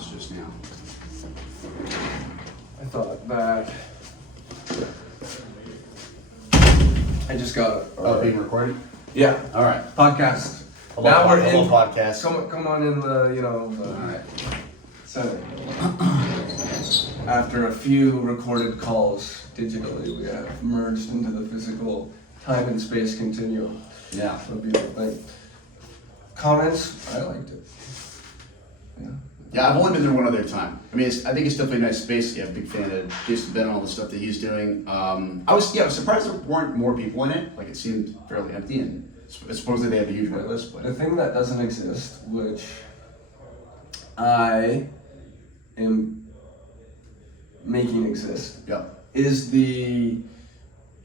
comments just now. I thought that I just got Being recorded? yeah All right. podcast. Hello, We're in podcast. Come on in the All right. Senate. After a few recorded calls digitally, we have merged into the physical time and space continuum. Yeah. What a beautiful thing. Comments? I liked it. Yeah. Yeah, I've only been there one other time. I mean, I think it's definitely a nice space. Yeah, big fan of Jason Ben and all the stuff that he's doing. I was surprised there weren't more people in it. Like, it seemed fairly empty, and supposedly they have a huge wait list. But The thing that doesn't exist, which I am making exist, yeah. is the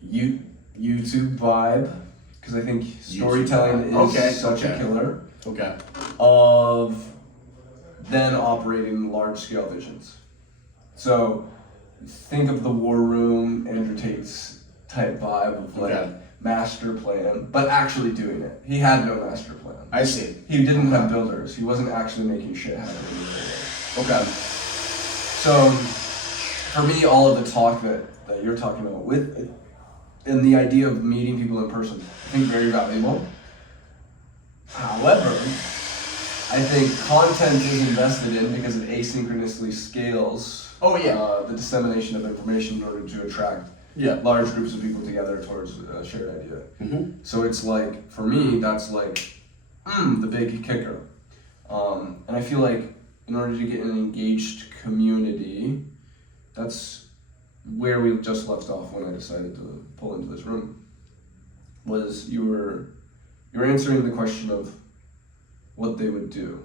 YouTube vibe, because I think storytelling is such a killer Okay. of then operating large-scale visions. So think of the War Room, Andrew Tate's type vibe of like master plan, but actually doing it. He had no master plan. I see. He didn't have builders. He wasn't actually making shit happen. Okay. So for me, all of the talk that you're talking about with and the idea of meeting people in person, I think very valuable. However, I think content is invested in because it asynchronously scales the dissemination of information in order to attract large groups of people together towards a shared idea. Mm-hmm. So it's like, for me, that's like the big kicker. And I feel like in order to get an engaged community, that's where we just left off when I decided to pull into this room, was you were answering the question of what they would do,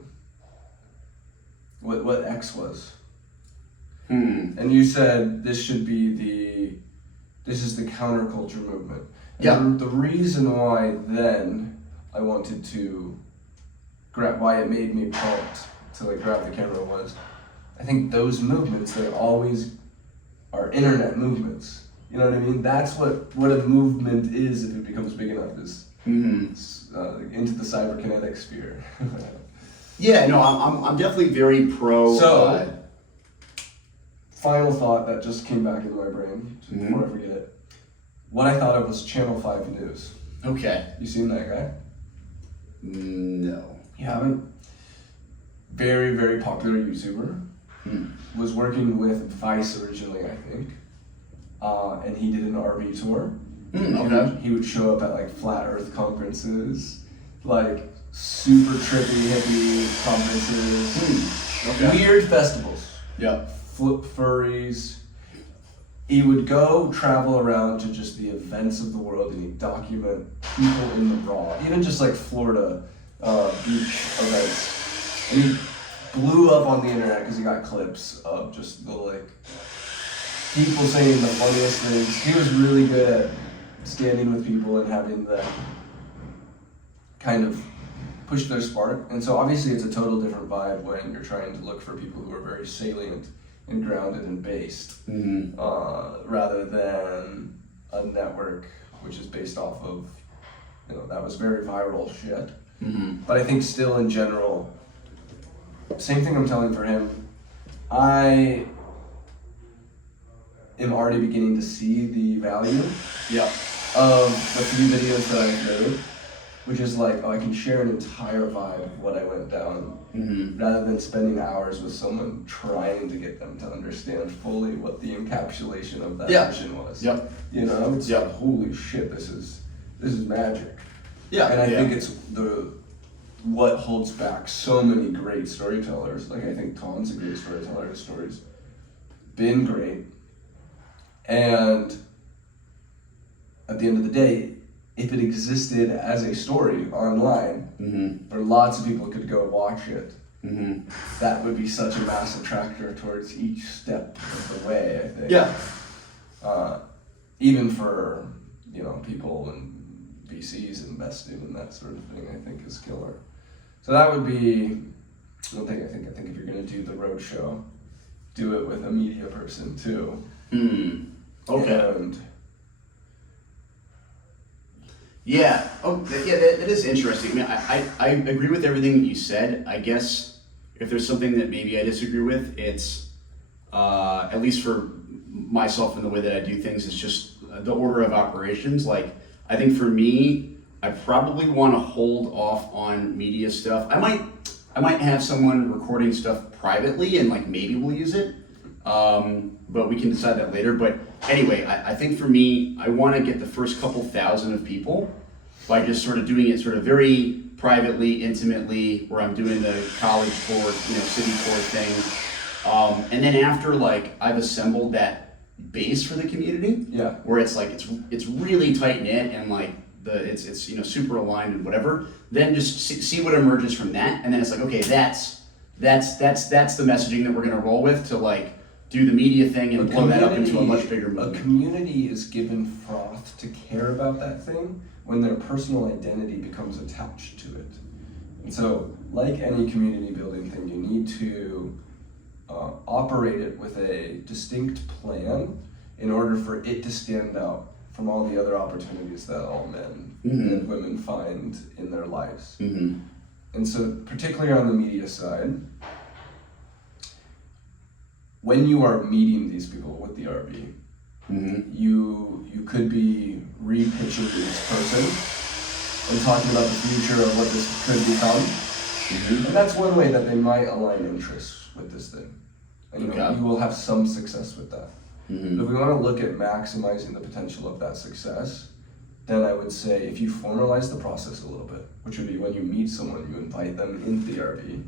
what X was. And you said this is the counterculture movement. And the reason why then I wanted to why it made me pumped to like grab the camera was, I think those movements, they always are internet movements. You know what I mean? That's what a movement is if it becomes big enough, is into the cyberkinetic sphere. Yeah, no, I'm definitely very pro. So, final thought that just came back into my brain before I forget it. What I thought of was Channel 5 News. Okay. You seen that guy? No. You haven't? Very, very popular YouTuber. Was working with Vice originally, I think. And he did an RV tour. Okay. He would show up at like flat earth conferences, like super trippy hippie conferences, weird festivals. Yeah. Flip furries. He would go travel around to just the events of the world and he'd document people in the raw, even just like Florida beach events. And he blew up on the internet because he got clips of just the like people saying the funniest things. He was really good at standing with people and having the kind of push their spark. And so obviously it's a total different vibe when you're trying to look for people who are very salient and grounded and based, rather than a network which is based off of, that was very viral shit. But I think still in general, same thing I'm telling for him, I am already beginning to see the value of the few videos that I've made, which is like, I can share an entire vibe of what I went down, rather than spending hours with someone trying to get them to understand fully what the encapsulation of that vision was. It's like, holy shit, this is magic. And I think it's what holds back so many great storytellers. Like, I think Tom's a great storyteller. His story's been great. And at the end of the day, if it existed as a story online, where lots of people could go watch it, that would be such a massive attractor towards each step of the way, I think. Even for, people and VCs investing in that sort of thing, I think is killer. So that would be one thing I think if you're gonna do the road show, do it with a media person too. Okay. And that is interesting. I mean, I agree with everything that you said. I guess if there's something that maybe I disagree with, it's at least for myself and the way that I do things, it's just the order of operations. Like, I think for me, I probably want to hold off on media stuff. I might have someone recording stuff privately, and like maybe we'll use it, but we can decide that later. But anyway, I think for me, I want to get the first couple thousand of people by just sort of doing it sort of very privately, intimately, where I'm doing the college tour, city tour thing. And then after like I've assembled that base for the community, where it's like it's really tight knit and like it's super aligned and whatever, then just see what emerges from that, and then it's like, okay, that's the messaging that we're gonna roll with to like do the media thing and blow that up into a much bigger movement. A community is given froth to care about that thing when their personal identity becomes attached to it. And so, like any community building thing, you need to operate it with a distinct plan in order for it to stand out from all the other opportunities that all men and women find in their lives. And so, particularly on the media side, when you are meeting these people with the RV, you could be re-pitching this person and talking about the future of what this could become. And that's one way that they might align interests with this thing. And you will have some success with that. But if we want to look at maximizing the potential of that success, then I would say if you formalize the process a little bit, which would be when you meet someone, you invite them into the RV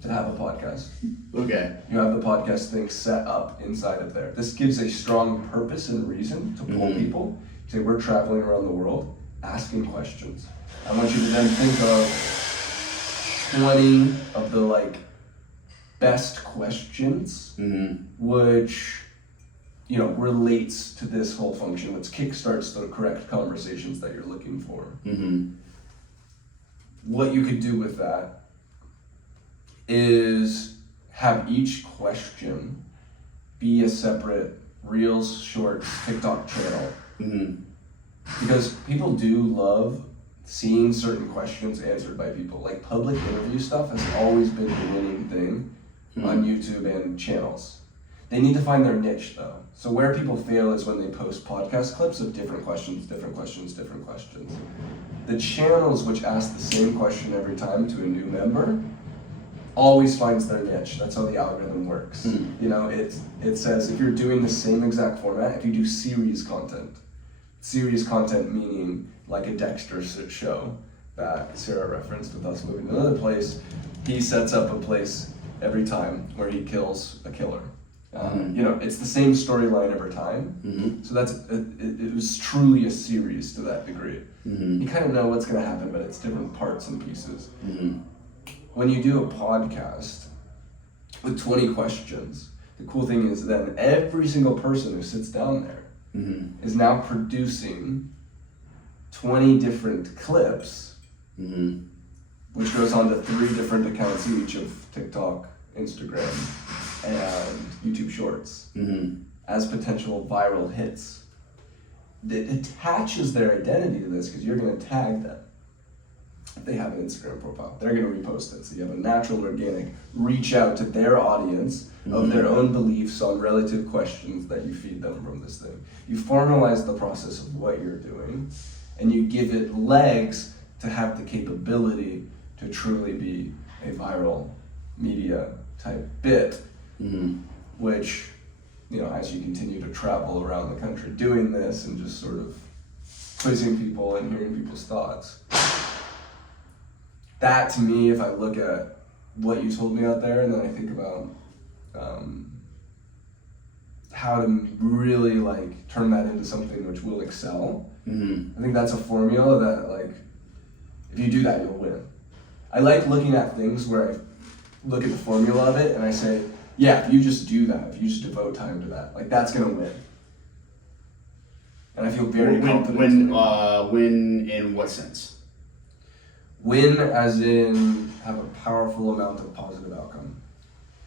to have a podcast. Okay. You have the podcast thing set up inside of there. This gives a strong purpose and reason to pull people. Say, we're traveling around the world asking questions. I want you to then think of 20 of the like best questions, which relates to this whole function, which kickstarts the correct conversations that you're looking for. What you could do with that is have each question be a separate Reels, Short, TikTok channel. Because people do love seeing certain questions answered by people. Like public interview stuff has always been the winning thing on YouTube and channels. They need to find their niche though. So where people fail is when they post podcast clips of different questions. The channels which ask the same question every time to a new member always finds their niche. That's how the algorithm works. It says if you're doing the same exact format, if you do series content meaning like a Dexter show that Sarah referenced with us moving to another place, he sets up a place every time where he kills a killer. It's the same storyline every time. So it was truly a series to that degree. You kind of know what's going to happen, but it's different parts and pieces. When you do a podcast with 20 questions, the cool thing is then every single person who sits down there is now producing 20 different clips, which goes on to 3 different accounts each of TikTok, Instagram, and YouTube Shorts as potential viral hits. It attaches their identity to this because you're going to tag them. If they have an Instagram profile, they're going to repost it. So you have a natural, organic reach out to their audience of their own beliefs on relative questions that you feed them from this thing. You formalize the process of what you're doing, and you give it legs to have the capability to truly be a viral media type bit, which, as you continue to travel around the country doing this and just sort of quizzing people and hearing people's thoughts, that to me, if I look at what you told me out there and then I think about how to really like turn that into something which will excel, I think that's a formula that like, if you do that, you'll win. I like looking at things where I look at the formula of it and I say, yeah, if you just do that, if you just devote time to that, like that's gonna win. And I feel very confident. Win in what sense? Win as in have a powerful amount of positive outcome.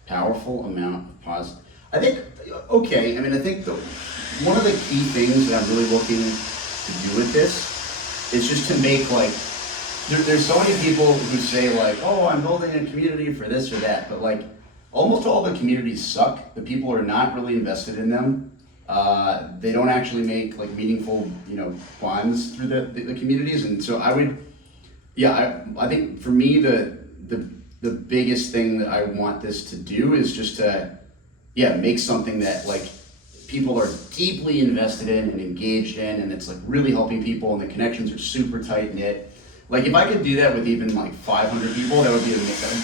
Powerful amount of positive. I think, okay, I think one of the key things that I'm really looking to do with this is just to make like there's so many people who say like, oh, I'm building a community for this or that, but like almost all the communities suck. The people are not really invested in them. They don't actually make like meaningful, bonds through the communities, and so I think for me the biggest thing that I want this to do is just to make something that like people are deeply invested in and engaged in, and it's like really helping people, and the connections are super tight knit. Like if I could do that with even like 500 people, that would be a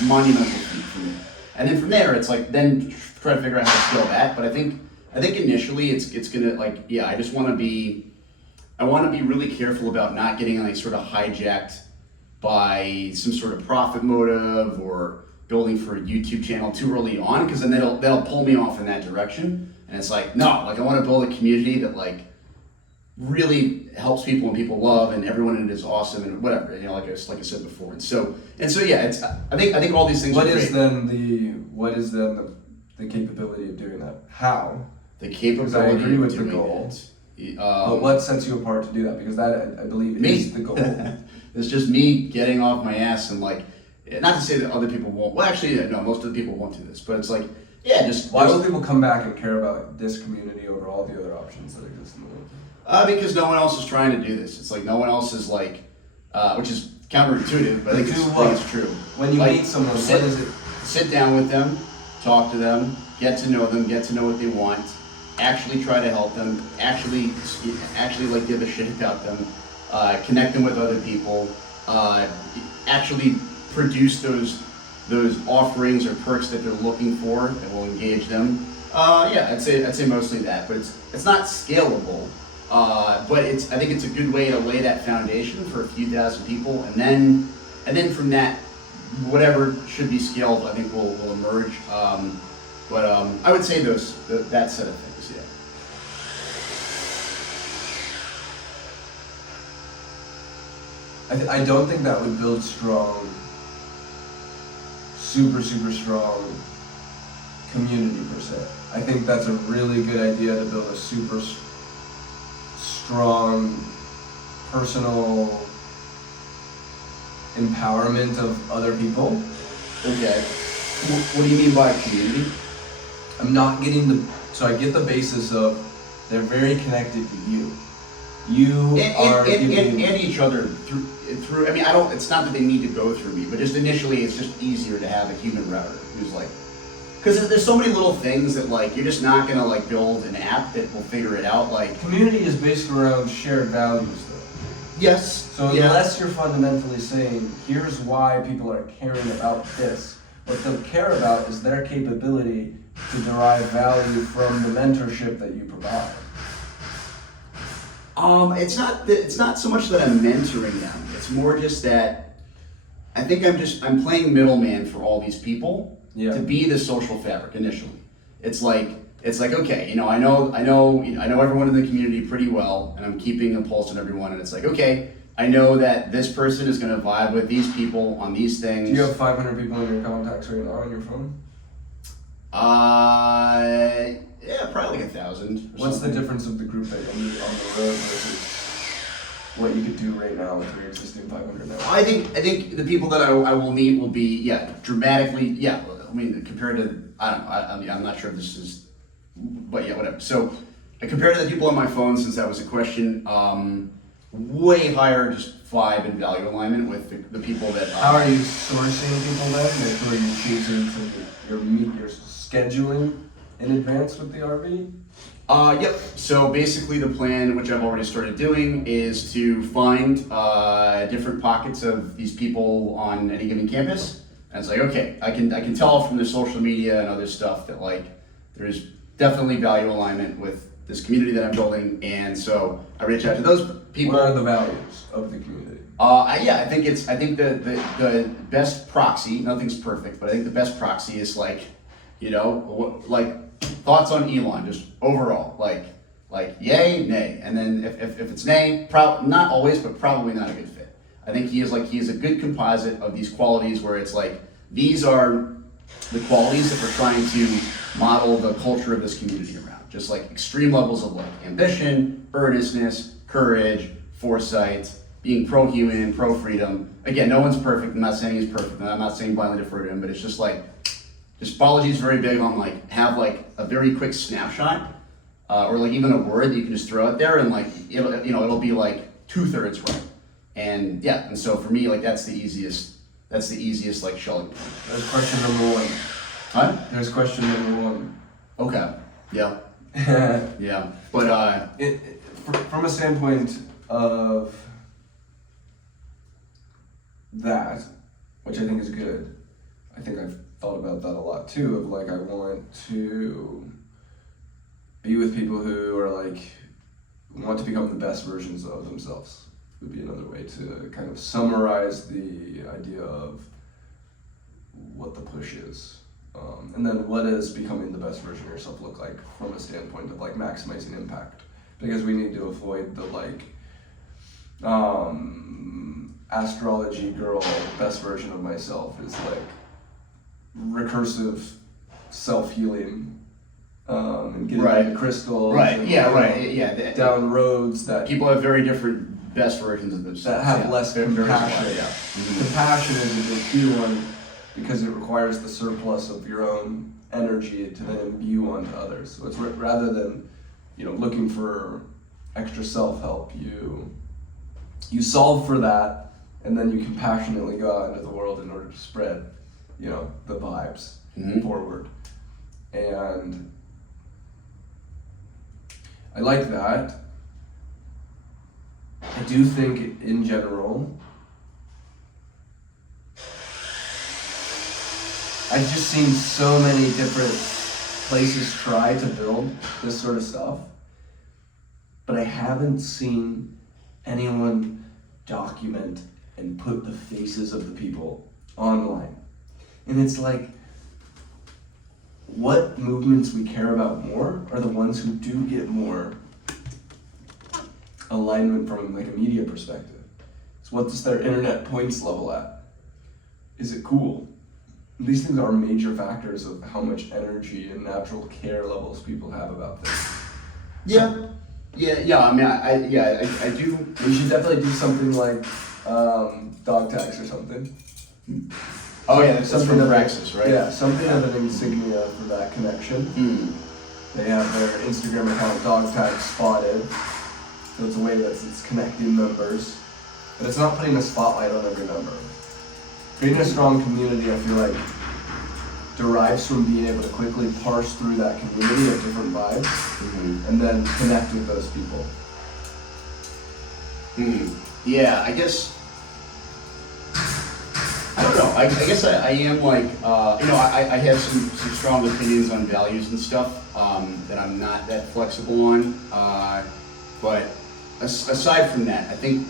monumental feat for me. And then from there, it's like then try to figure out how to scale that. But I think initially it's gonna I just want to be really careful about not getting like sort of hijacked by some sort of profit motive or building for a YouTube channel too early on, because then that'll pull me off in that direction. And it's like, no, like I want to build a community that like really helps people and people love, and everyone in it is awesome and whatever, like I said before. And so it's I think all these things What are great. What is then the capability of doing that? How? The capability. Because I agree with the of doing goal. it. But what sets you apart to do that? Because that I believe is the goal. It's just me getting off my ass and like, not to say that other people won't. Well, actually, no, most of the people won't do this. But it's like, just why will people come back and care about this community over all the other options that exist in the world? Because no one else is trying to do this. It's like no one else is like, which is counterintuitive, but I think it's true. When you meet someone, what is it? Sit down with them, talk to them, get to know what they want, actually try to help them, actually like give a shit about them, connect them with other people, actually produce those offerings or perks that they're looking for that will engage them. I'd say mostly that, but it's not scalable. But I think it's a good way to lay that foundation for a few thousand people, and then from that, whatever should be scaled, I think will emerge. But I would say that set of things, yeah. I don't think that would build strong, super strong community per se. I think that's a really good idea to build a super strong personal empowerment of other people. Okay. What do you mean by community? I'm not getting so I get the basis of they're very connected to you. You are and each other through. I mean, it's not that they need to go through me, but just initially, it's just easier to have a human router who's like, because there's so many little things that like you're just not gonna like build an app that will figure it out. Like community is based around shared values, though. Yes. So unless you're fundamentally saying, here's why people are caring about this, what they'll care about is their capability to derive value from the mentorship that you provide. It's not so much that I'm mentoring them. It's more just that I think I'm playing middleman for all these people to be the social fabric initially. It's like okay, I know everyone in the community pretty well, and I'm keeping a pulse on everyone. And it's like, okay, I know that this person is going to vibe with these people on these things. Do you have 500 people in your contacts right now on your phone? Probably like 1,000. What's the difference of the group that you'll meet on the road versus what you could do right now with your existing 500 network? I think the people that I will meet will be dramatically I mean compared to I'm not sure if this is, but whatever. So compared to the people on my phone, since that was a question, way higher just vibe and value alignment with the people that. How are you sourcing people then? Like, who are you choosing to your scheduling in advance with the RV? Yep. So basically the plan, which I've already started doing, is to find different pockets of these people on any given campus. And it's like, okay, I can tell from their social media and other stuff that like there's definitely value alignment with this community that I'm building, and so I reach out to those people. What are the values of the community? I think the best proxy. Nothing's perfect, but I think the best proxy is like thoughts on Elon, just overall, like yay, nay, and then if it's nay, not always, but probably not a good fit. I think he is a good composite of these qualities where it's like these are the qualities that we're trying to model the culture of this community around. Just like extreme levels of like ambition, earnestness, courage, foresight, being pro-human, pro-freedom. Again, no one's perfect. I'm not saying he's perfect. I'm not saying blindly defer to him, but it's just like, just biology is very big on like, have like a very quick snapshot, or like even a word that you can just throw out there and like, it'll be like 2/3 right. And yeah, and so for me, like that's the easiest like shelling point. There's question number one. Huh? There's question number one. Okay. Yeah. Yeah. But from a standpoint of that, which I think is good, I think I've thought about that a lot too, of like I want to be with people who are like want to become the best versions of themselves, would be another way to kind of summarize the idea of what the push is. And then what does becoming the best version of yourself look like from a standpoint of like maximizing impact? Because we need to avoid the like astrology girl best version of myself is like recursive self-healing and getting Right. into crystals. right. And, Yeah. you Right. know, Yeah. down roads that People have very different best versions of themselves. that have yeah. less Very compassion. smart, yeah. Mhm. Compassion is a big key one because it requires the surplus of your own energy to then imbue onto others. So it's rather than, looking for extra self-help, you solve for that, and then you compassionately go out into the world in order to spread, the vibes forward. And I like that. I do think in general, I've just seen so many different places try to build this sort of stuff, but I haven't seen anyone document and put the faces of the people online. And it's like, what movements we care about more are the ones who do get more alignment from like a media perspective. So what's their internet points level at? Is it cool? These things are major factors of how much energy and natural care levels people have about this. Yeah. I mean, I do. We should definitely do something like dog tags or something. Oh yeah, that's Something from of Praxis, right? Yeah, something of an insignia for that connection. They have their Instagram account, dog tag spotted. So it's a way that it's connecting members. But it's not putting a spotlight on every member. Creating a strong community, I feel like, derives from being able to quickly parse through that community of different vibes and then connect with those people. Yeah, I guess. I don't know. I guess I am like, I have some strong opinions on values and stuff that I'm not that flexible on. But aside from that, I think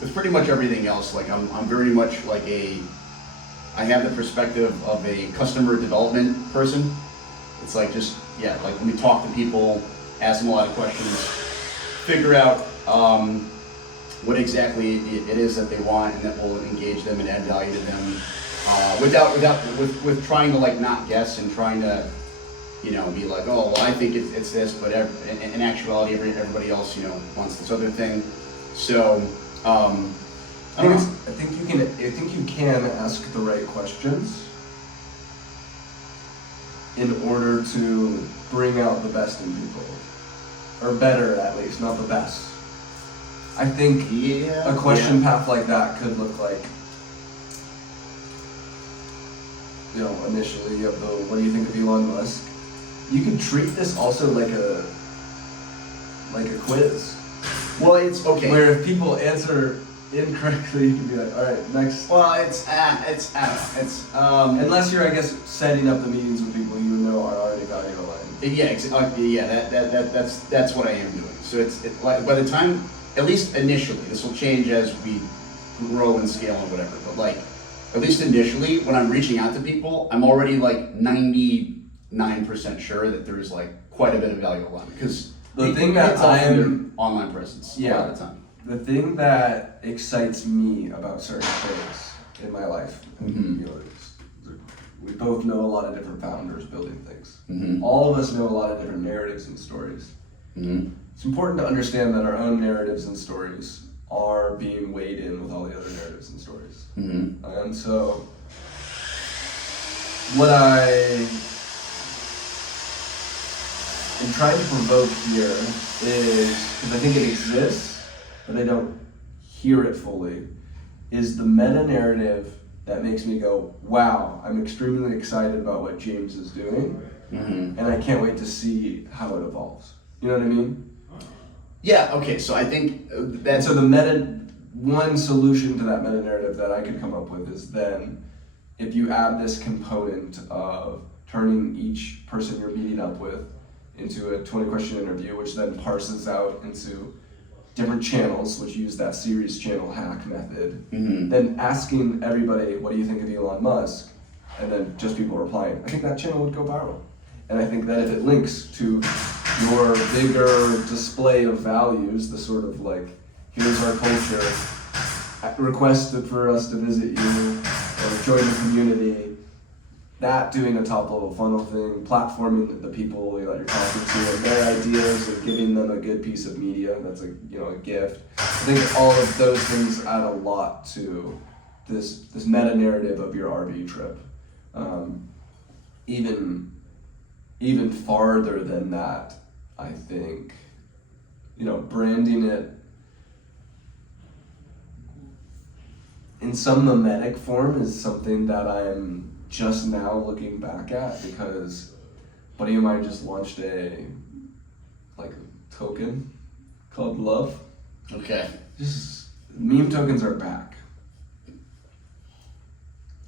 with pretty much everything else, like I'm very much like I have the perspective of a customer development person. It's like just, like let me talk to people, ask them a lot of questions, figure out what exactly it is that they want, and that will engage them and add value to them, with trying to like not guess and trying to, be like, oh, well, I think it's this, but in actuality, everybody else, wants this other thing. So, I think you can ask the right questions in order to bring out the best in people, or better at least, not the best. I think a question path like that could look like, initially you have the what do you think of Elon Musk? You could treat this also like a quiz. Well, it's okay. Where if people answer incorrectly, you can be like, all right, next. Well, I don't know. It's unless you're, I guess, setting up the meetings with people you know are already value aligned. That's what I am doing. So it's like by the time, at least initially, this will change as we grow and scale and whatever. But like, at least initially, when I'm reaching out to people, I'm already like 99% sure that there's like quite a bit of value alignment because the thing that I am online presence a lot of the time. The thing that excites me about certain things in my life, we both know a lot of different founders building things. All of us know a lot of different narratives and stories. It's important to understand that our own narratives and stories are being weighed in with all the other narratives and stories. Mm-hmm. And so, what I am trying to provoke here is, because I think it exists, but I don't hear it fully, is the meta-narrative that makes me go, wow, I'm extremely excited about what James is doing, and I can't wait to see how it evolves. You know what I mean? Yeah, okay, so I think And that's... so one solution to that meta-narrative that I could come up with is then, if you add this component of turning each person you're meeting up with into a 20-question interview, which then parses out into different channels, which use that series channel hack method, then asking everybody, what do you think of Elon Musk? And then just people replying. I think that channel would go viral. And I think that if it links to your bigger display of values, the sort of like, here's our culture, requested for us to visit you, or join the community, that doing a top level funnel thing, platforming the people that you're talking to and their ideas and giving them a good piece of media, that's a gift. I think all of those things add a lot to this meta narrative of your RV trip. Even farther than that, I think, branding it in some mimetic form is something that I'm just now looking back at, because a buddy of mine just launched a token called Love. Okay. Just meme tokens are back.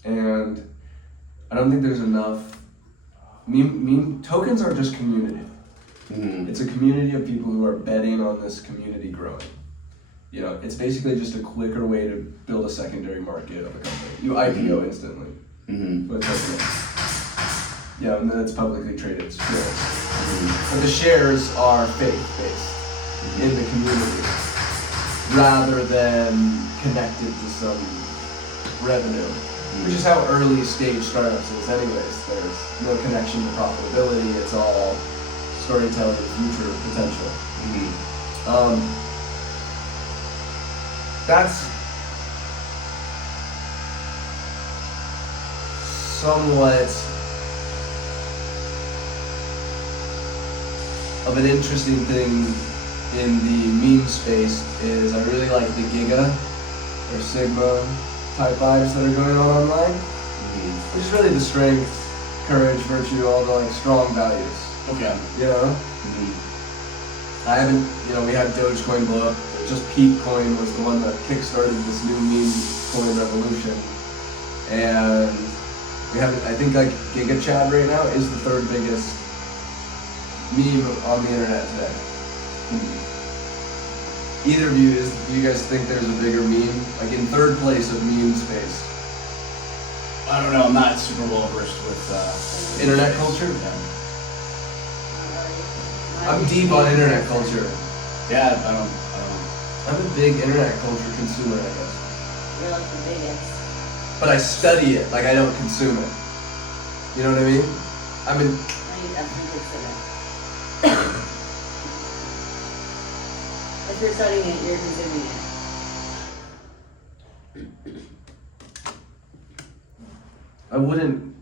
And I don't think there's enough meme tokens are just community. It's a community of people who are betting on this community growing. It's basically just a quicker way to build a secondary market of a company. You IPO instantly. With tokens. And then it's publicly traded shares. But the shares are faith-based in the community, rather than connected to some revenue, which is how early stage startups is anyways. There's no connection to profitability, it's all storytelling, future potential. That's somewhat of an interesting thing in the meme space. Is I really like the Giga or Sigma type vibes that are going on online, which is really the strength, courage, virtue, all the strong values. Okay. I haven't, we had Dogecoin blow up. Just Peepcoin was the one that kickstarted this new meme coin revolution. And we have, I think Giga Chad right now is the third biggest meme on the internet today. Either of you, do you guys think there's a bigger meme? In third place of meme space? I don't know, I'm not super well versed with internet culture? Yeah. I'm deep on internet culture. Yeah, I don't. I'm a big internet culture consumer, I guess. You're like the biggest. But I study it, I don't consume it. You know what I mean? No, you definitely consume it. If you're studying it, you're consuming it. I wouldn't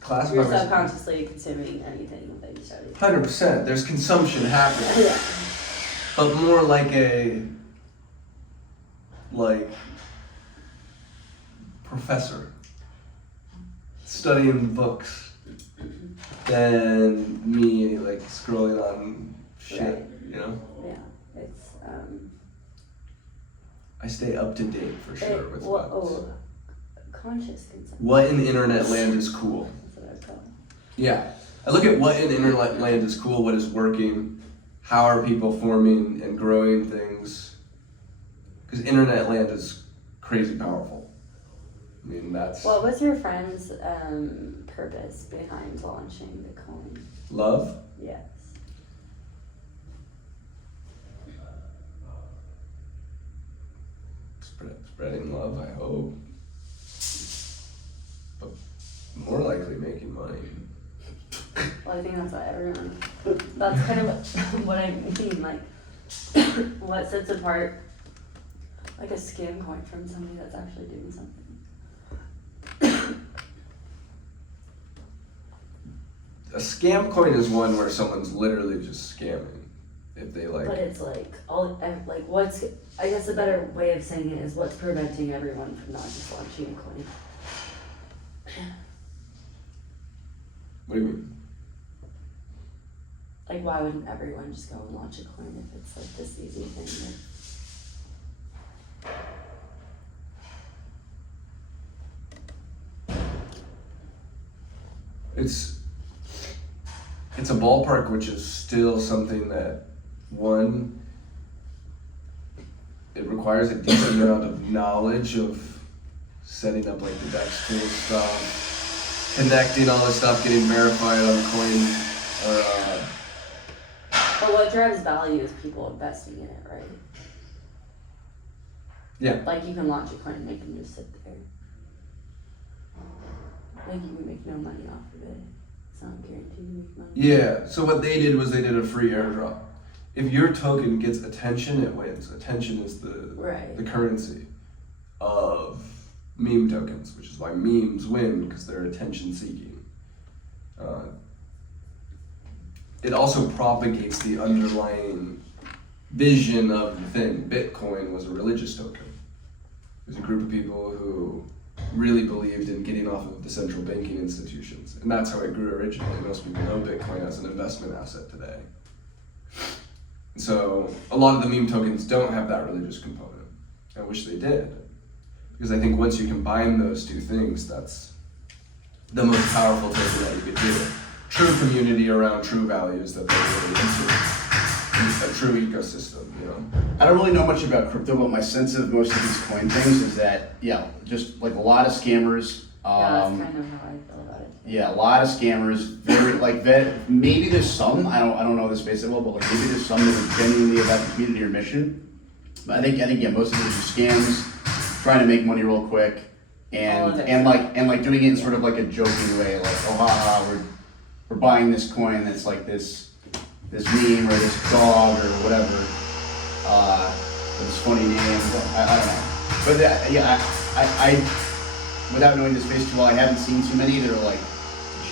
classify You're myself. subconsciously consuming anything that you study. 100%. There's consumption happening. Yeah. But more like a professor studying books than me scrolling on shit, Right. Yeah, It's I stay up to date for sure with what's conscious consumption. what in internet land is cool. That's what I call it. Yeah. I look at what in internet land is cool, what is working, how are people forming and growing things. Because internet land is crazy powerful. That's... What was your friend's purpose behind launching the coin? Love? Yes. Spreading love, I hope. But more likely making money. Well, I think that's what everyone. That's kind of what I mean. What sets apart Like a scam coin from somebody that's actually doing something. A scam coin is one where someone's literally just scamming. If they like. But it's like what's, I guess a better way of saying it is what's preventing everyone from not just launching a coin. What do you mean? Like, why wouldn't everyone just go and launch a coin if it's like this easy thing? It's a ballpark, which is still something that, one, it requires a decent amount of knowledge of setting up like the DEX tool stuff, connecting all this stuff, getting verified on coin. But what drives value is people investing in it, right? Yeah. Like you can launch a coin and they can just sit there. Like you can make no money off of it. It's not guaranteed to make money. Yeah, so what they did was they did a free airdrop. If your token gets attention, it wins. Attention is the currency of meme tokens, which is why memes win, because they're attention seeking. It also propagates the underlying vision of the thing. Bitcoin was a religious token. It was a group of people who really believed in getting off of the central banking institutions. And that's how it grew originally. Most people know Bitcoin as an investment asset today. So a lot of the meme tokens don't have that religious component. I wish they did. Because I think once you combine those two things, that's the most powerful token that you could do. True community around true values that they're really into. A true ecosystem, you know? I don't really know much about crypto, but my sense of most of these coin things is that, just like a lot of scammers. Yeah, that's kind of how I feel about it. Yeah, a lot of scammers. Very maybe there's some. I don't know the space that well, but like maybe there's some that are genuinely about the community or mission. But I think most of these are scams, trying to make money real quick, and doing it in sort of like a joking way, like oh haha, we're buying this coin that's like this meme or this dog or whatever, with this funny name. I don't know. But I without knowing the space too well, I haven't seen too many that are like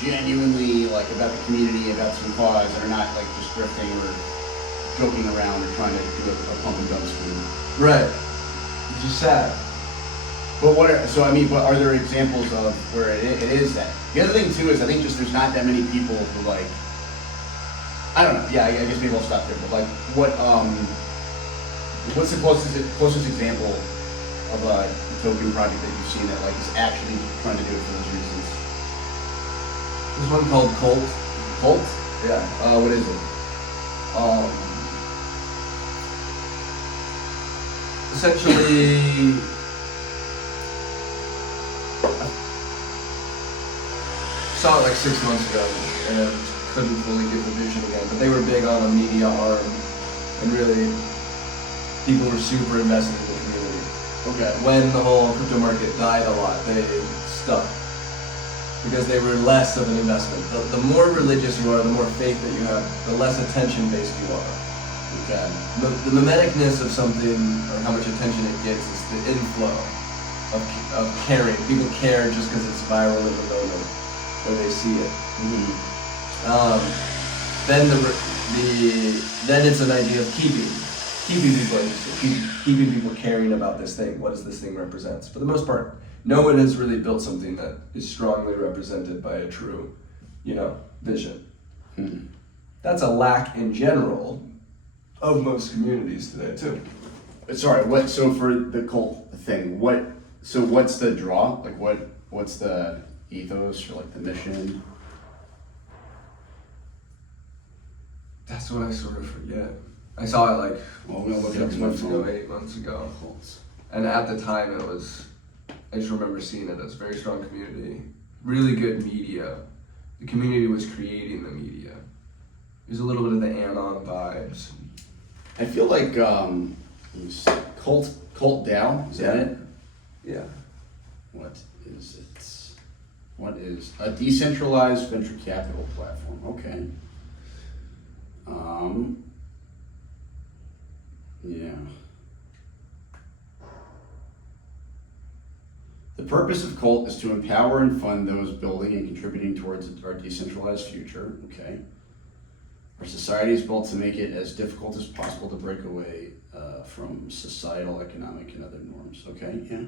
genuinely like about the community, about some cause, and are not like just drifting or joking around or trying to do a pump and dump scheme. Right. It's just sad. But but are there examples of where it is that? The other thing too is I think just there's not that many people who like, I don't know. Yeah, I guess maybe I'll stop there. But like, what's the closest example of a token project that you've seen that like is actually trying to do it for those reasons? There's one called Cult. Cult? Yeah. What is it? Essentially, saw it like 6 months ago and couldn't fully get the vision again. But they were big on a media arm, and really, people were super invested in the community. Okay. When the whole crypto market died a lot, they stuck because they were less of an investment. The more religious you are, the more faith that you have, the less attention-based you are. Okay. The mimeticness of something, or how much attention it gets, is the inflow of caring. People care just because it's viral in the moment where they see it. Mm-hmm. Then it's an idea of keeping people interested, keeping people caring about this thing. What does this thing represent? For the most part, no one has really built something that is strongly represented by a true, vision. Mm-hmm. That's a lack in general of most communities today too. Sorry, so for the cult thing, what's the draw? Like what's the ethos or like the mission? That's what I sort of forget. I saw it like Well, we'll look 6 at months ago, it. 8 months ago. Cults. And at the time I just remember seeing it as a very strong community, really good media. The community was creating the media. There's a little bit of the Anon vibes. I feel like cult DAO, is that it? Yeah. What is it? What is a decentralized venture capital platform? Okay. Yeah. The purpose of cult is to empower and fund those building and contributing towards our decentralized future. Okay. Our society is built to make it as difficult as possible to break away from societal, economic, and other norms. Okay, yeah.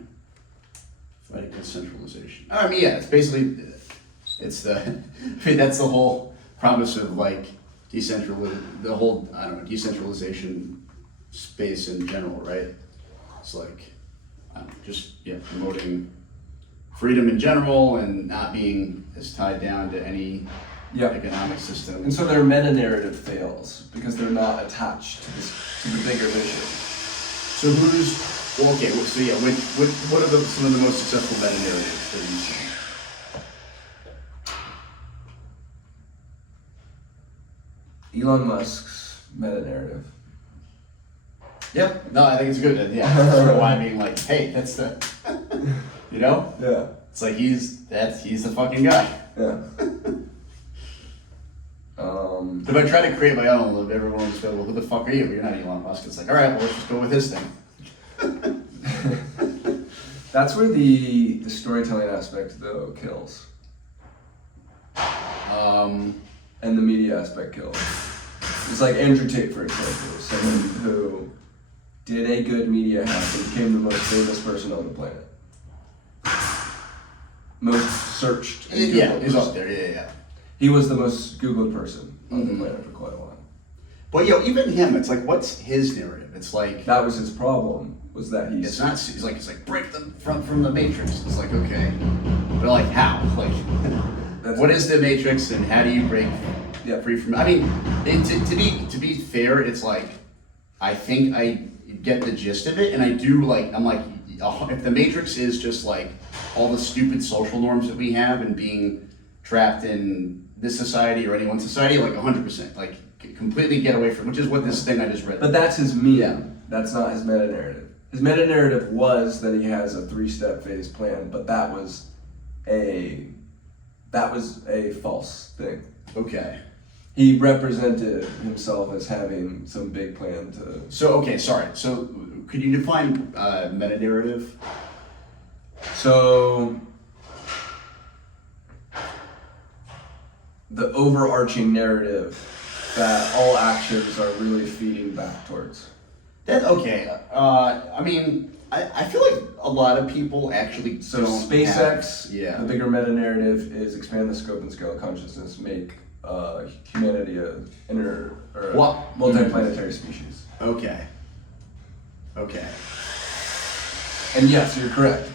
Fight against centralization. I mean, yeah, it's basically, it's the, I mean, that's the whole promise of like decentralization space in general, right? It's like, promoting freedom in general and not being as tied down to any economic system. And so their meta-narrative fails because they're not attached to the bigger vision. So what are some of the most successful meta-narratives that you've seen? Elon Musk's meta-narrative. Yep. No, I think it's good. Yeah. That's sort of why I'm being like, hey, that's the, you know? Yeah. It's like he's the fucking guy. Yeah. If I try to create my own, everyone will just go, well, who the fuck are you? You're not Elon Musk. It's like, all right, well, let's just go with his thing. That's where the storytelling aspect, though, kills. And the media aspect kills. It's like Andrew Tate, for example, someone who did a good media hack and became the most famous person on the planet. Most searched. Yeah, he's up there. Yeah. He was the most Googled person on the planet for quite a while. But even him, it's like, what's his narrative? It's like that was his problem. Was that it's like break them from the matrix. It's like, okay, but like how? Like, what is the matrix and how do you break free from? I mean, to be fair, it's like I think I get the gist of it, and I do like. I'm like, if the matrix is just like all the stupid social norms that we have and being trapped in this society or anyone's society, like 100%, like completely get away from, which is what this thing I just read. But that's his meme. Yeah. That's not his meta narrative. His meta narrative was that he has a 3-step phase plan, but that was a false thing. Okay. He represented himself as having some big plan to. So could you define meta narrative? So the overarching narrative that all actions are really feeding back towards. That okay. I mean, I feel like a lot of people actually So don't SpaceX, have, the bigger meta narrative is expand the scope and scale of consciousness, make humanity a multiplanetary species. Okay. And yes, you're correct.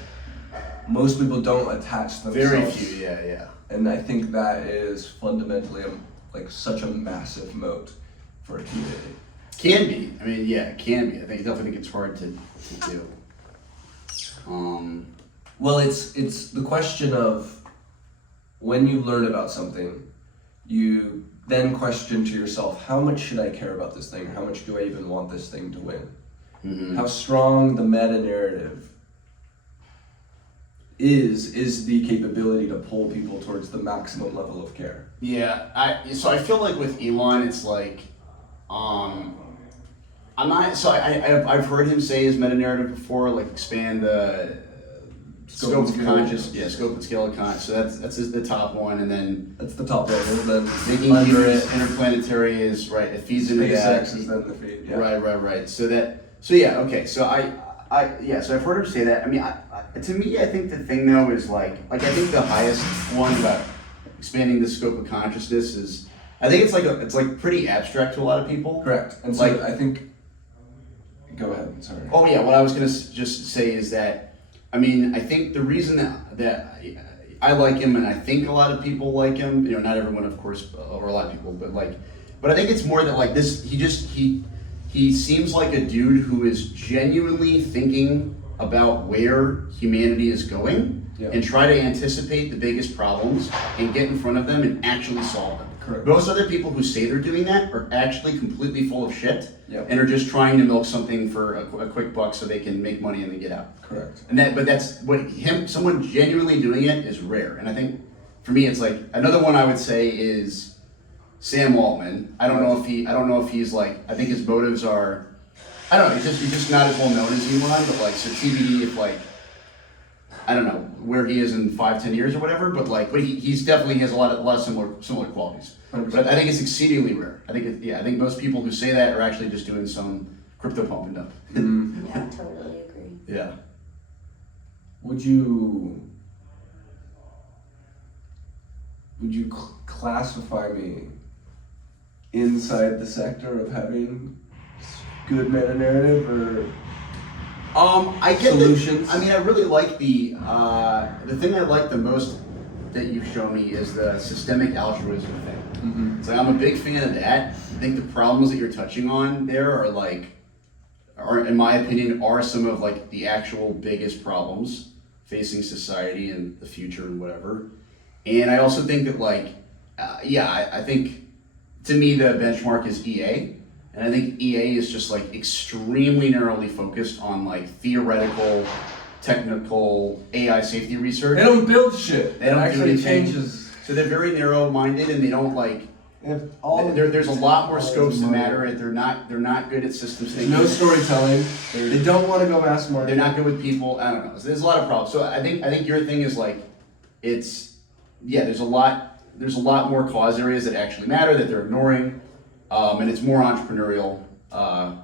Most people don't attach themselves. Very few. Yeah. And I think that is fundamentally such a massive moat for a community. Can be. I mean, yeah, it can be. I definitely think it's hard to do. Well, it's the question of when you learn about something, you then question to yourself, how much should I care about this thing? How much do I even want this thing to win? Mm-hmm. How strong the meta narrative is the capability to pull people towards the maximum level of care. Yeah, so I feel like with Elon, it's like, I've heard him say his meta narrative before, like expand the scope of consciousness. Yeah, scope and scale of consciousness. So that's the top one, and then that's the top level. Then making humans interplanetary is right. It feeds into that. SpaceX is then the feed. Yeah. Right. So yeah. Okay. So so I've heard him say that. I mean, to me, I think the thing though is like I think the highest one about expanding the scope of consciousness is, I think it's like pretty abstract to a lot of people. Correct. And so I think. Go ahead. Sorry. Oh yeah. What I was gonna just say is that, I mean, I think the reason that I like him, and I think a lot of people like him. You know, not everyone, of course, or a lot of people, but I think it's more that like this. He seems like a dude who is genuinely thinking about where humanity is going, and try to anticipate the biggest problems and get in front of them and actually solve them. Correct. Most other people who say they're doing that are actually completely full of shit and are just trying to milk something for a quick buck so they can make money and then get out. Correct. But that's someone genuinely doing it is rare. And I think for me, it's like another one I would say is Sam Altman. I don't know if he's like, I think his motives are, I don't know, he's just not as well known as Elon, but like, so TBD if like, I don't know where he is in 5-10 years or whatever, but he's definitely has a lot of similar qualities. 100%. But I think it's exceedingly rare. I think most people who say that are actually just doing some crypto pump and dump. Yeah, totally agree. Yeah. Would you classify me inside the sector of having good meta narrative or I get solutions? I really like the thing I like the most that you've shown me is the systemic altruism thing. Mm-hmm. So I'm a big fan of that. I think the problems that you're touching on there are in my opinion, are some of the actual biggest problems facing society and the future and whatever. And I also think that I think to me the benchmark is EA. And I think EA is just extremely narrowly focused on theoretical, technical AI safety research. They don't build shit. They don't It do actually anything. changes. So they're very narrow-minded, and they don't there's a lot more scopes to matter, and they're not good at systems There's thinking. no storytelling. They don't want to go mass market. They're not good with people. I don't know. So there's a lot of problems. So I think your thing is there's a lot more cause areas that actually matter that they're ignoring, and it's more entrepreneurial. I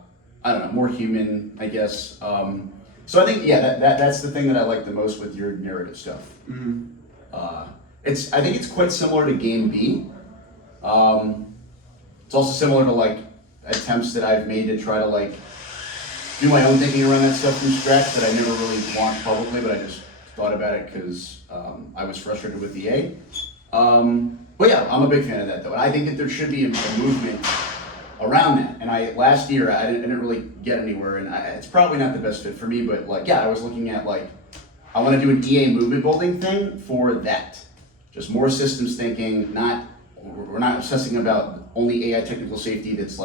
don't know, more human, I guess. So I think that's the thing that I like the most with your narrative stuff. Mm-hmm. I think it's quite similar to Game B. It's also similar to attempts that I've made to try to do my own thinking around that stuff from scratch that I never really launched publicly, but I just thought about it because I was frustrated with EA. But yeah, I'm a big fan of that though, and I think that there should be a movement around that. And last year I didn't really get anywhere, and it's probably not the best fit for me. But I was looking at I want to do an EA movement building thing for that, just more systems thinking. We're not obsessing about only AI technical safety that's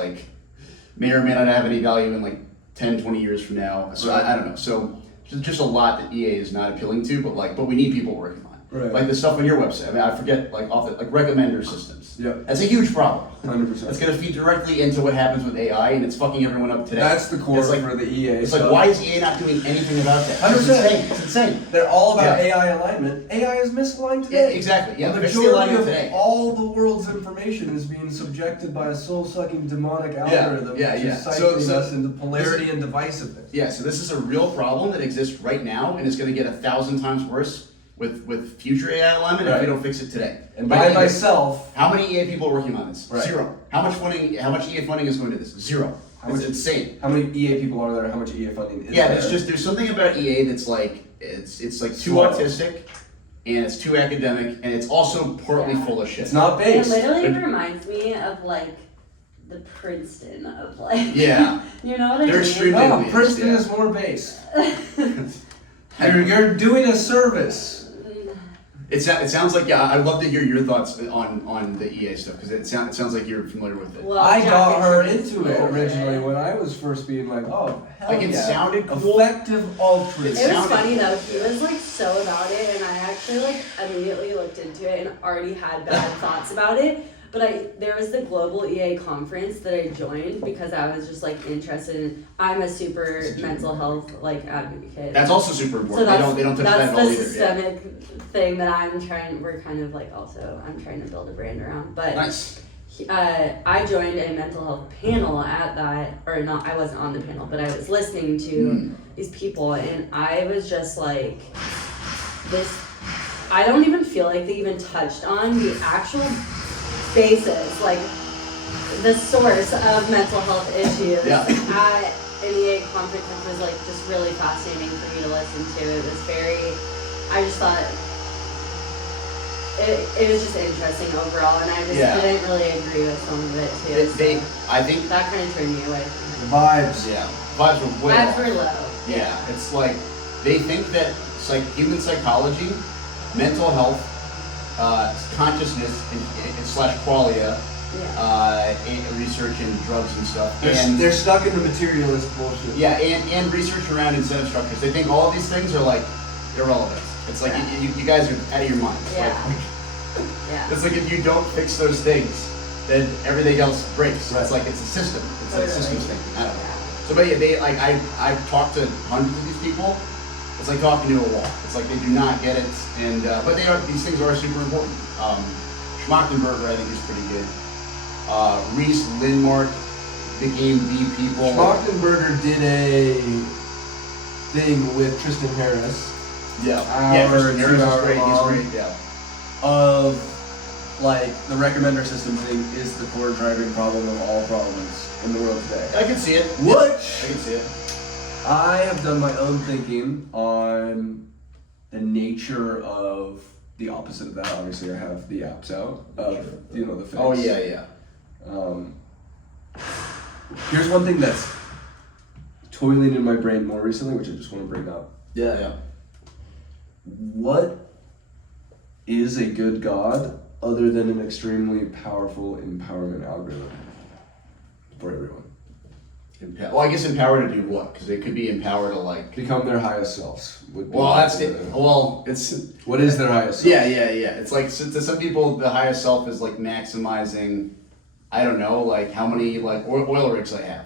may or may not have any value in 10, 20 years from now. So I don't know. So just a lot that EA is not appealing to, but we need people working on. Right. Like the stuff on your website. I forget recommender systems. Yeah. That's a huge problem. 100%. That's gonna feed directly into what happens with AI, and it's fucking everyone up today. That's the core It's for the EA. It's stuff. why is EA not doing anything about that? 100%. It's insane. They're all about Yeah. AI alignment. AI is misaligned Yeah, today. exactly. Yeah, The they're still majority aligned of today. all the world's information is being subjected by a soul-sucking demonic algorithm, yeah, which yeah. is cycling So us into polarity and divisiveness. Yeah, so this is a real problem that exists right now, and it's gonna get 1,000 times worse with future AI alignment if Right. we don't fix it today. And by myself, how many EA people are working on this? Right. 0. How much EA funding is going to this? 0. It's insane. how many EA people are there? How much EA funding is Yeah, there? there's something about EA that's it's too Slow. autistic, and it's too academic, and it's also partly Yeah. full of shit. It's not It based. literally reminds me of the Princeton of Yeah. you know what I They're mean? extremely No, elitist, Princeton yeah. is more based. You're doing a service. It sounds like I'd love to hear your thoughts on the EA stuff because it sounds like you're familiar with it. Well, I got Jack her is into it over originally when I was first being oh, hell Like, it yeah. sounded cool. Effective altruism. It was sounded- funny though, he was so about it, and I actually immediately looked into it and already had bad thoughts about it. But there was the global EA conference that I joined because I was just interested in. I'm a super mental health advocate. That's also super So important. that's, they don't touch that's that at the all either. Yeah. systemic thing that we're kind of I'm trying to build a brand around. But Nice. I joined a mental health panel at that, or not, I wasn't on the panel, but I was listening to these people, and I was just this, I don't even feel like they even touched on the actual basis, the source of mental health issues Yeah. at an EA conference, which was just really fascinating for me to listen to. It was I just thought it was just interesting overall, and I just didn't really agree with some of it too. I think That kind of turned me away from it. Vibes. Yeah, vibes were way Vibes off. were low. Yeah, it's they think that human psychology, mental health, consciousness, and slash qualia, and research in drugs and stuff. They're stuck in the materialist bullshit. Yeah, and research around incentive structures. They think all of these things are irrelevant. It's you guys are out of your minds. Yeah. Yeah. It's if you don't fix those things, then everything else breaks. Right. It's it's a system. It's Totally. systems thinking. I don't know. Yeah. So, but yeah, I've talked to hundreds of these people, it's like talking to a wall. It's like they do not get it, and but these things are super important. Schmachtenberger, I think, is pretty good. Reese Lindmark, the Game B people. Schmachtenberger did a thing with Tristan Harris. Yeah, Tristan Harris is great. He's great. Yeah. Of like the recommender system thing is the core driving problem of all problems in the world today. I can see it. Which I can see it. I have done my own thinking on the nature of the opposite of that. Obviously, I have the apps out of the fix. Oh yeah. Here's one thing that's toiling in my brain more recently, which I just want to bring up. Yeah. What is a good God other than an extremely powerful empowerment algorithm for everyone? Well, I guess empowered to do what? Because they could be empowered to like Become their highest selves. Would be Well, that's it. Well, it's what is their highest self? yeah. It's like to some people, the highest self is like maximizing. I don't know, like how many like oil rigs I have.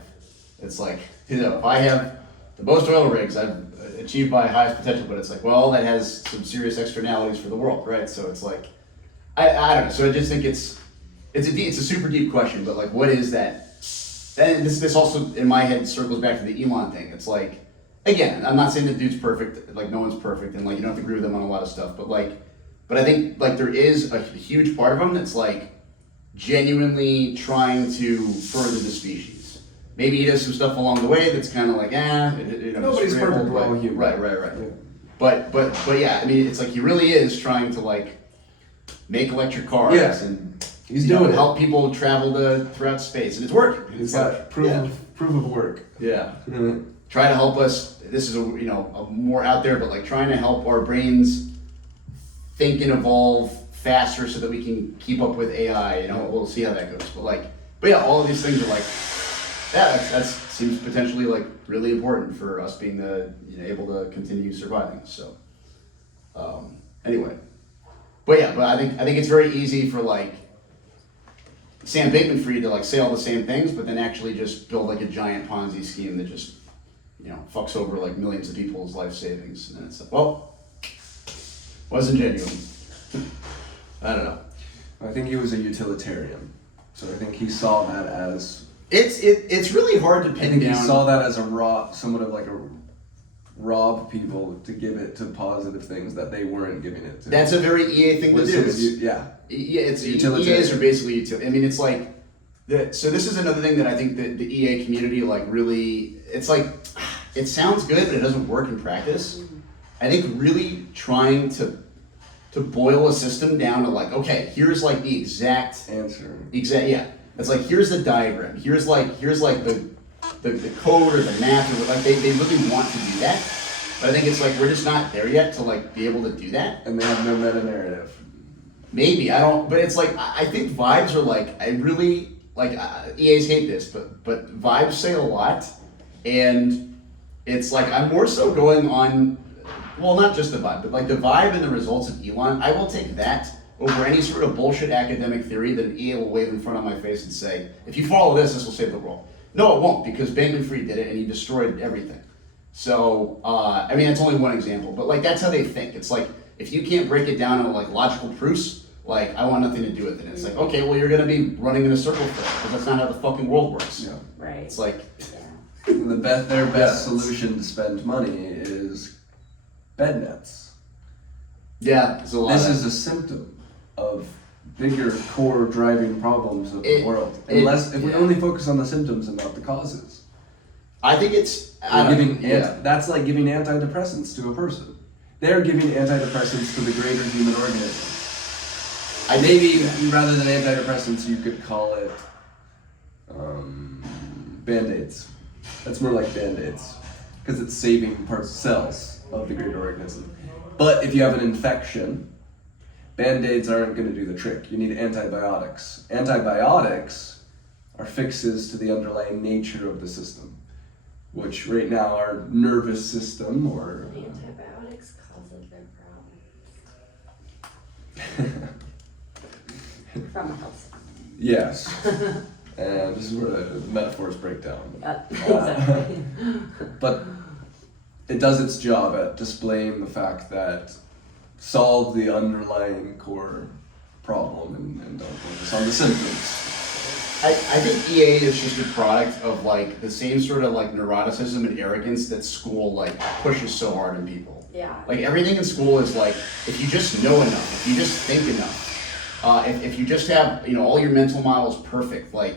It's like if I have the most oil rigs, I've achieved my highest potential. But it's like, well, that has some serious externalities for the world, right? So it's like, I don't know. So I just think it's a super deep question. But like, what is that? And this also in my head circles back to the Elon thing. It's like, again, I'm not saying the dude's perfect. Like no one's perfect, and like you don't have to agree with them on a lot of stuff. But I think like there is a huge part of him that's like genuinely trying to further the species. Maybe he does some stuff along the way that's kind of like, Nobody's perfect, we're all human. Right. Yeah. But yeah, I mean, it's like he really is trying to like make electric cars and he's doing it. Help people travel throughout space, and it's working. He's got proof of work. Yeah. Mm-hmm. Try to help us. This is a more out there, but like trying to help our brains think and evolve faster so that we can keep up with AI. We'll see how that goes. But yeah, all of these things are like, that seems potentially like really important for us being able to continue surviving. So anyway, but I think it's very easy for like Sam Bankman-Fried to like say all the same things, but then actually just build like a giant Ponzi scheme that just fucks over like millions of people's life savings, and it's like, well, wasn't genuine. I don't know. I think he was a utilitarian, so I think he saw that as it's really hard to I pin think down. he saw that as somewhat of like a rob people to give it to positive things that they weren't giving it to. That's a very EA thing to do. It's utilitarian. EAs are basically utilitarian. I mean, it's like so this is another thing that I think that the EA community like really. It's like it sounds good, but it doesn't work in practice. I think really trying to boil a system down to like, okay, here's like the exact answer. Yeah. It's like here's the diagram. Here's like the code or the math or like they really want to do that. But I think it's like we're just not there yet to like be able to do that. And they have no meta narrative. Maybe I don't. But it's like I think vibes are like I really like EAs hate this, but vibes say a lot, and it's like I'm more so going on. Well, not just the vibe, but like the vibe and the results of Elon. I will take that over any sort of bullshit academic theory that an EA will wave in front of my face and say, if you follow this will save the world. No, it won't, because Bankman-Fried did it and he destroyed everything. So, I mean, that's only one example, but like that's how they think. It's like, if you can't break it down into like logical proofs, like I want nothing to do with it. And it's like, okay, well, you're gonna be running in a circle for that, because that's not how the fucking world works. Yeah. Right. It's like, Their best solution to spend money is bed nets. yeah, it's a lot. This is a symptom of bigger core driving problems of the world. Unless if we only focus on the symptoms and not the causes. I think it's that's like giving antidepressants to a person. They're giving antidepressants to the greater human organism. Maybe rather than antidepressants, you could call it Band-Aids. That's more like Band-Aids because it's saving cells of the greater organism. But if you have an infection, Band-Aids aren't going to do the trick. You need antibiotics. Antibiotics are fixes to the underlying nature of the system, which right now our nervous system or... Antibiotics cause their problems. From a health. Yes. And this is where the metaphors break down. Exactly. But it does its job at displaying the fact that solve the underlying core problem and don't focus on the symptoms. I think EA is just a product of like the same sort of like neuroticism and arrogance that school like pushes so hard on people. Yeah. Like everything in school is like, if you just know enough, if you just think enough, if you just have, you know, all your mental models perfect, like,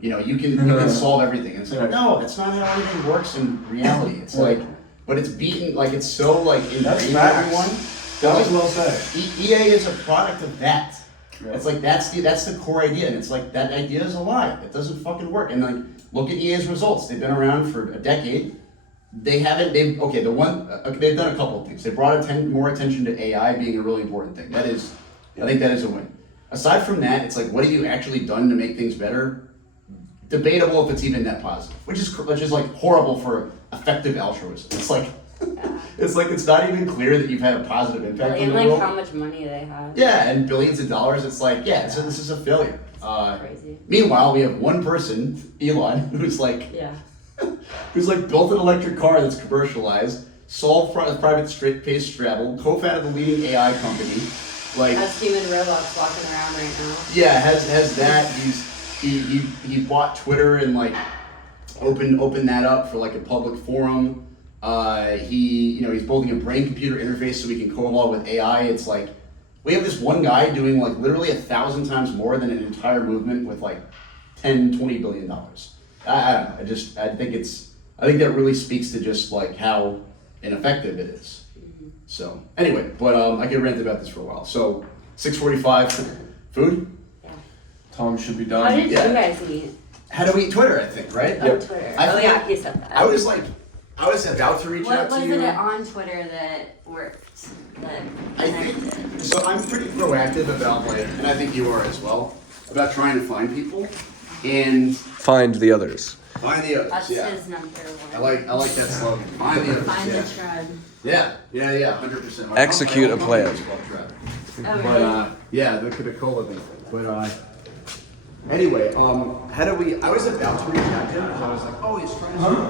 you know, you can solve everything. And it's like, no, that's not how everything works in reality. It's like, but it's beaten, like it's so like ingrained in everyone. That was well said. EA is a product of that. Yeah. It's like that's the core idea, and it's like that idea is a lie. It doesn't fucking work. And like, look at EA's results. They've been around for a decade. They've done a couple of things. They brought more attention to AI being a really important thing. I think that is a win. Aside from that, it's like, what have you actually done to make things better? Debatable if it's even net positive, which is like horrible for effective altruism. It's like, it's not even clear that you've had a positive impact on the and world. how much money they have. Yeah, and billions of dollars. It's like, so this is a failure. Crazy. Meanwhile, we have one person, Elon, who's like built an electric car that's commercialized, solved private space travel, co-founded the leading AI company. Like, has human robots walking around right now. Yeah, has that. He bought Twitter and like opened that up for like a public forum. He's building a brain computer interface so we can co-evolve with AI. It's like, we have this one guy doing like literally 1,000 times more than an entire movement with like $10-20 billion. I don't know. I think that really speaks to just like how ineffective it is. Mm-hmm. So anyway, but I could rant about this for a while. So 6:45, food. Yeah. Tom should be How done. did you guys meet? How do we eat Twitter? I think, right? On Twitter. You said that. I was about to reach out to you. What was it on Twitter that worked? I think so. I'm pretty proactive about like, and I think you are as well, about trying to find people and Find the others. find the others. That's Yeah, his number one. I like that slogan. Find the others. Find Yeah. the tribe. Yeah, 100%. Execute a plan. Oh, But really? yeah, the cola thing. But anyway, I was about to reach out to him because I was like, oh, he's trying to sort of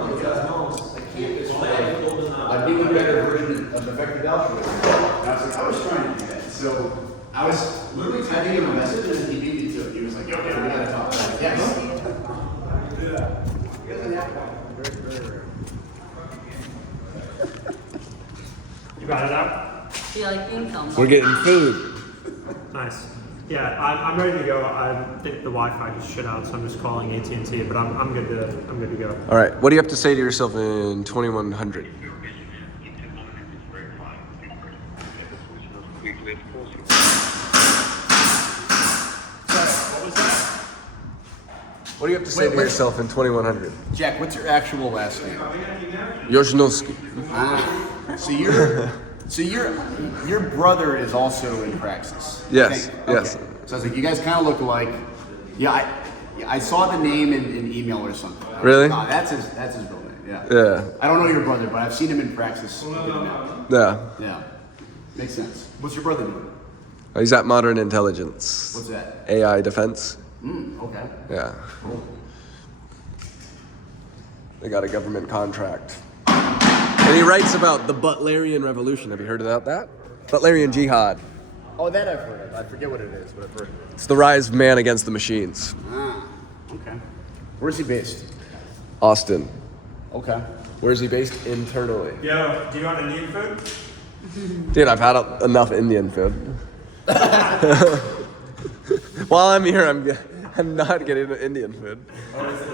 like campus for like even better version of effective altruism. And I was like, I was trying to do that. So I was literally typing him a message and then he beat me to it. He was like, okay, we gotta talk. I was like, yes. You got it out? Do you like being filmed? We're getting food. Nice. Yeah, I'm ready to go. I think the Wi-Fi just shut out, so I'm just calling AT&T. But I'm good to go. All right. What do you have to say to yourself in 2100? What was that? What do you have to say to yourself in 2100? Jack, what's your actual last name? Yoshinowski. So your brother is also in Praxis. Yes, Okay. yes. So I was like, you guys kind of look alike. Yeah, I saw the name in email or something. I was Really? like, oh, that's his real name. Yeah. Yeah. I don't know your brother, but I've seen him in Praxis. Yeah. Yeah. Makes sense. What's your brother doing? He's at Modern Intelligence. What's that? AI defense. Okay. Yeah. Cool. They got a government contract. And he writes about the Butlerian Revolution. Have you heard about that? Butlerian Jihad. Oh, that I've heard of. I forget what it is, but I've heard of it. It's the rise of man against the machines. Okay. Where's he based? Austin. Okay. Where's he based? Internally. Yo, do you want Indian food? Dude, I've had enough Indian food. While I'm here, I'm not getting Indian food.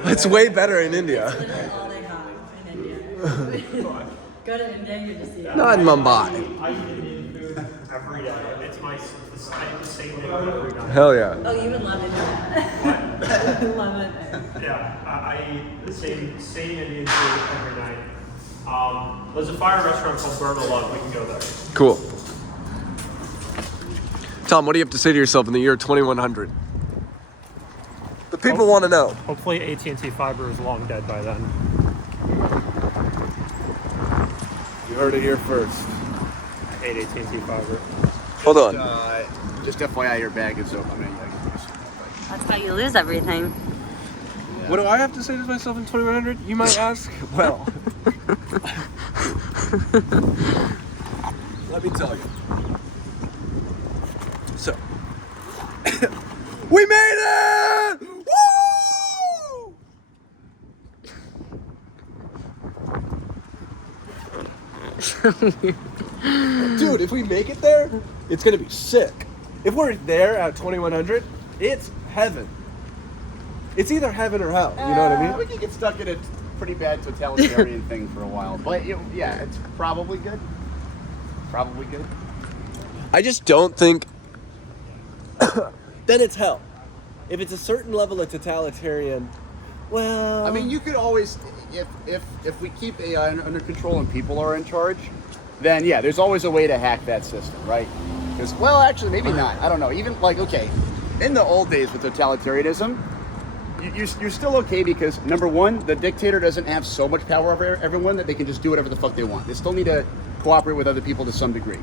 It's way better in India. Literally all they have in India. Go to India, you just eat. Not in Mumbai. I eat Indian food every day. It's the same thing every night. Hell yeah. Oh, you would love India. Love it. Yeah, I eat the same Indian food every night. There's a fire restaurant called Burma Love. We can go there. Cool. Tom, what do you have to say to yourself in the year 2100? The people want to know. Hopefully AT&T fiber is long dead by then. You heard it here first. I hate AT&T fiber. Hold on. Just FYI, your bag is open. That's how you lose everything. What do I have to say to myself in 2100? You might ask. Well, Let me tell you. So, we made it! Woo! Dude, if we make it there, it's gonna be sick. If we're there at 2100, it's heaven. It's either heaven or hell. You know what I mean? We can get stuck in a pretty bad totalitarian thing for a while, but yeah, it's probably good. Probably good. I just don't think. Then it's hell. If it's a certain level of totalitarian, well. I mean, you could always, if we keep AI under control and people are in charge, then yeah, there's always a way to hack that system, right? Because, well, actually, maybe not. I don't know. Even like, okay, in the old days with totalitarianism, you're still okay because number one, the dictator doesn't have so much power over everyone that they can just do whatever the fuck they want. They still need to cooperate with other people to some degree.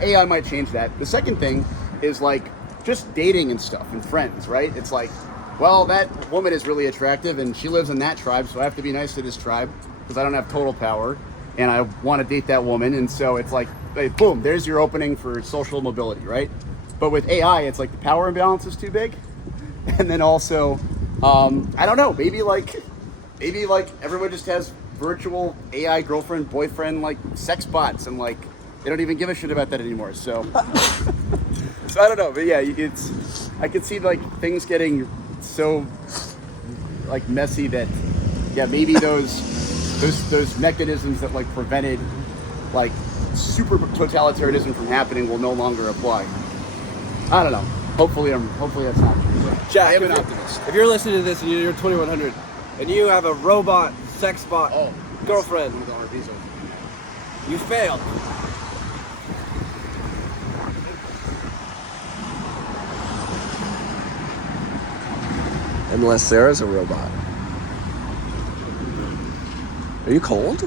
AI might change that. The second thing is like just dating and stuff and friends, right? It's like, well, that woman is really attractive and she lives in that tribe, so I have to be nice to this tribe because I don't have total power and I want to date that woman. And so it's like, hey, boom, there's your opening for social mobility, right? But with AI, it's like the power imbalance is too big. And then also, I don't know, maybe like everyone just has virtual AI girlfriend, boyfriend, like sex bots, and like they don't even give a shit about that anymore. So, so I don't know, but yeah, I could see like things getting so like messy that yeah, maybe those mechanisms that like prevented like super totalitarianism from happening will no longer apply. I don't know. Hopefully that's not true. Jack, I am an optimist. If you're listening to this and you're 2100 and you have a robot sex bot girlfriend, One of the RVs open. you failed. Unless Sarah's a robot. Are you cold?